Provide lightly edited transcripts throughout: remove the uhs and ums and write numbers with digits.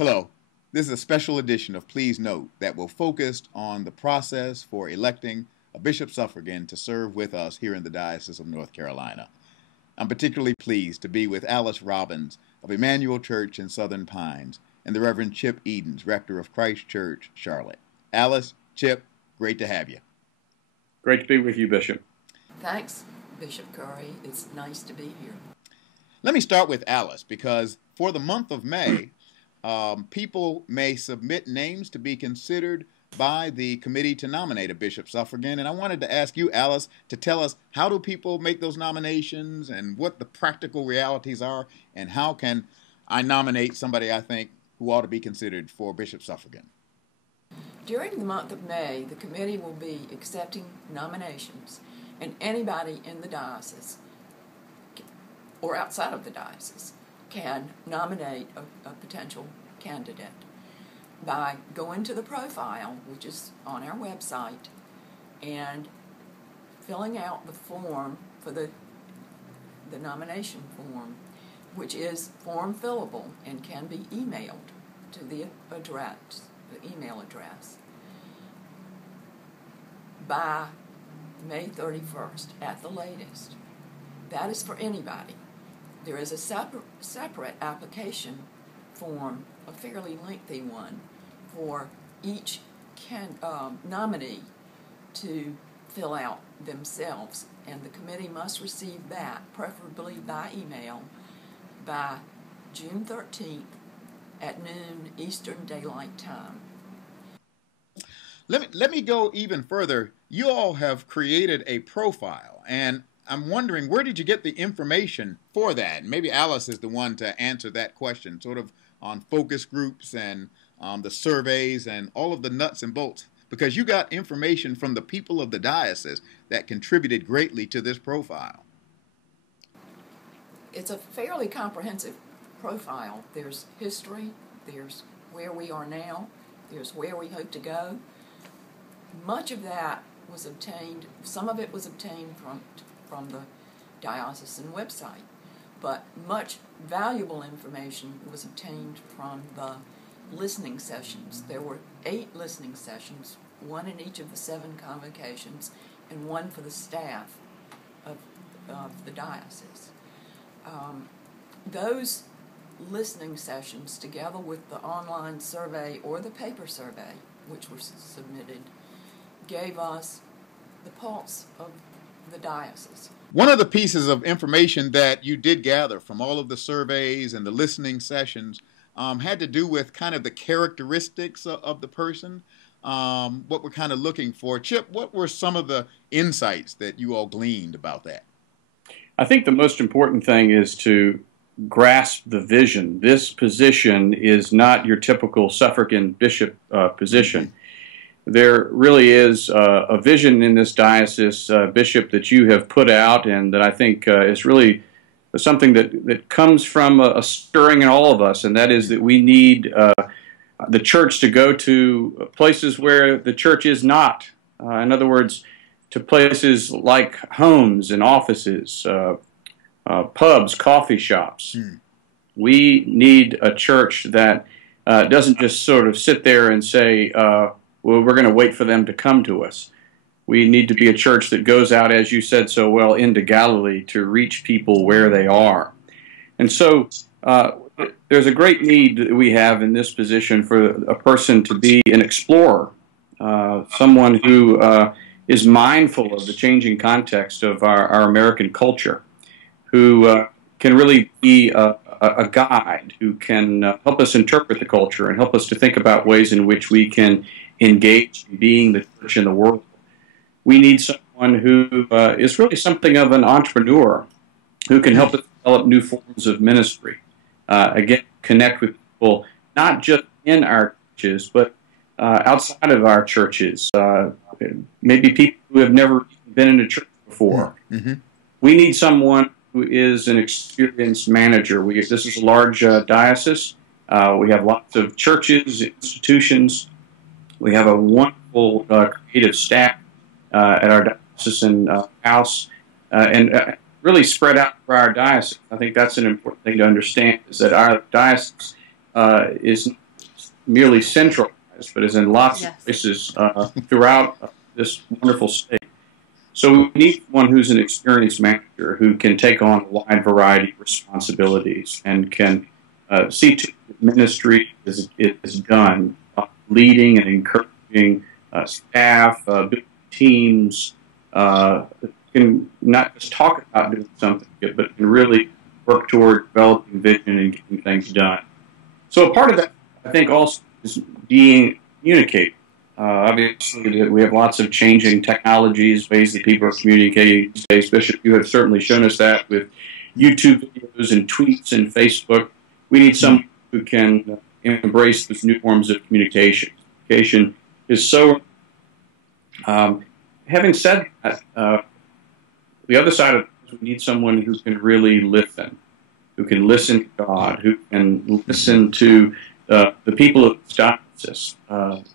Hello, this is a special edition of Please Note that will focus on the process for electing a Bishop Suffragan to serve with us here in the Diocese of North Carolina. I'm particularly pleased to be with Alice Robbins of Emmanuel Church in Southern Pines and the Reverend Chip Edens, Rector of Christ Church, Charlotte. Alice, Chip, great to have you. Great to be with you, Bishop. Thanks, Bishop Curry. It's nice to be here. Let me start with Alice because for the month of May, people may submit names to be considered by the committee to nominate a Bishop Suffragan. And I wanted to ask you, Alice, to tell us how do people make those nominations and what the practical realities are, and how can I nominate somebody I think who ought to be considered for Bishop Suffragan? During the month of May, the committee will be accepting nominations, and anybody in the diocese or outside of the diocese can nominate a potential candidate by going to the profile, which is on our website, and filling out the form for the nomination form, which is form fillable and can be emailed to the email address by May 31st at the latest. That is for anybody. There is a separate application form, a fairly lengthy one, for each nominee to fill out themselves, and the committee must receive that, preferably by email, by June 13th at noon Eastern Daylight Time. Let me go even further. You all have created a profile, and I'm wondering, where did you get the information for that? And maybe Alice is the one to answer that question, sort of on focus groups and the surveys and all of the nuts and bolts, because you got information from the people of the diocese that contributed greatly to this profile. It's a fairly comprehensive profile. There's history, there's where we are now, there's where we hope to go. Much of that was obtained, some of it was obtained from the diocesan website, but much valuable information was obtained from the listening sessions. There were 8 listening sessions, 1 in each of the 7 convocations, and 1 for the staff of the diocese. Those listening sessions, together with the online survey or the paper survey, which were submitted, gave us the pulse of the diocese. One of the pieces of information that you did gather from all of the surveys and the listening sessions had to do with kind of the characteristics of the person, what we're kind of looking for. Chip, what were some of the insights that you all gleaned about that? I think the most important thing is to grasp the vision. This position is not your typical suffragan bishop position. There really is a vision in this diocese, Bishop, that you have put out, and that I think is really something that comes from a stirring in all of us, and that is that we need the church to go to places where the church is not. In other words, to places like homes and offices, pubs, coffee shops. We need a church that doesn't just sort of sit there and say, well, we're going to wait for them to come to us. We need to be a church that goes out, as you said so well, into Galilee to reach people where they are. And so there's a great need that we have in this position for a person to be an explorer, someone who is mindful of the changing context of our American culture, who can really be a guide, who can help us interpret the culture and help us to think about ways in which we can engage in being the church in the world. We need someone who is really something of an entrepreneur, who can help us develop new forms of ministry. Again, connect with people, not just in our churches, but outside of our churches. Maybe people who have never been in a church before. We need someone who is an experienced manager. This is a large diocese. We have lots of churches, institutions. We have a wonderful creative staff at our diocesan house, and really spread out for our diocese. I think that's an important thing to understand, is that our diocese is not merely centralized, but is in lots Yes. of places throughout this wonderful state. So we need one who's an experienced manager who can take on a wide variety of responsibilities and can see to ministry is done, leading and encouraging staff, building teams, can not just talk about doing something, but can really work toward developing vision and getting things done. So a part of that, I think, also is being communicated. Obviously, we have lots of changing technologies, ways that people are communicating these days. Bishop, you have certainly shown us that with YouTube videos and tweets and Facebook. We need someone who can embrace these new forms of communication. Communication is so... having said that, the other side of it is we need someone who can really listen, who can listen to God, who can listen to the people of the diocese,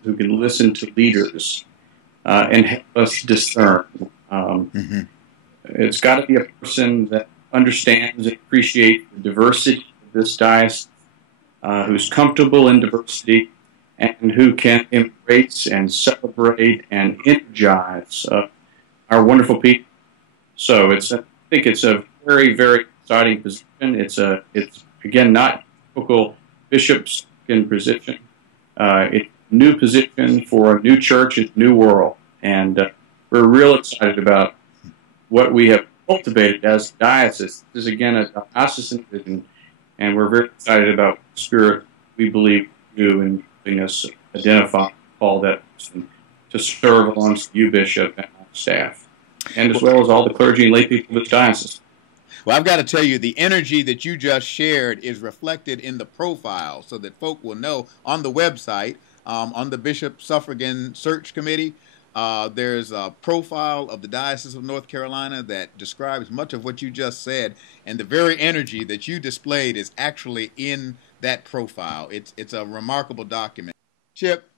who can listen to leaders and help us discern. It's got to be a person that understands and appreciates the diversity of this diocese, who's comfortable in diversity, and who can embrace and celebrate and energize our wonderful people. So I think it's a very, very exciting position. It's again not typical bishop's position. It's a new position for a new church and a new world, and we're real excited about what we have cultivated as a diocese. This is again a diocesan vision, and we're very excited about the spirit we believe do in helping us identify, call that person to serve alongside you, Bishop, and our staff, and as well as all the clergy and lay people of the diocese. Well, I've got to tell you, the energy that you just shared is reflected in the profile so that folk will know on the website, on the Bishop Suffragan Search Committee. There's a profile of the Diocese of North Carolina that describes much of what you just said, and the very energy that you displayed is actually in that profile. It's a remarkable document. Chip,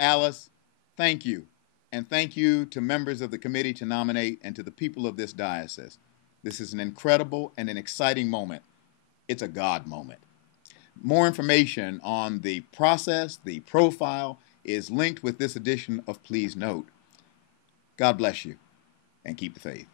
Alice, thank you. And thank you to members of the committee to nominate and to the people of this diocese. This is an incredible and an exciting moment. It's a God moment. More information on the process, the profile, is linked with this edition of Please Note. God bless you, and keep the faith.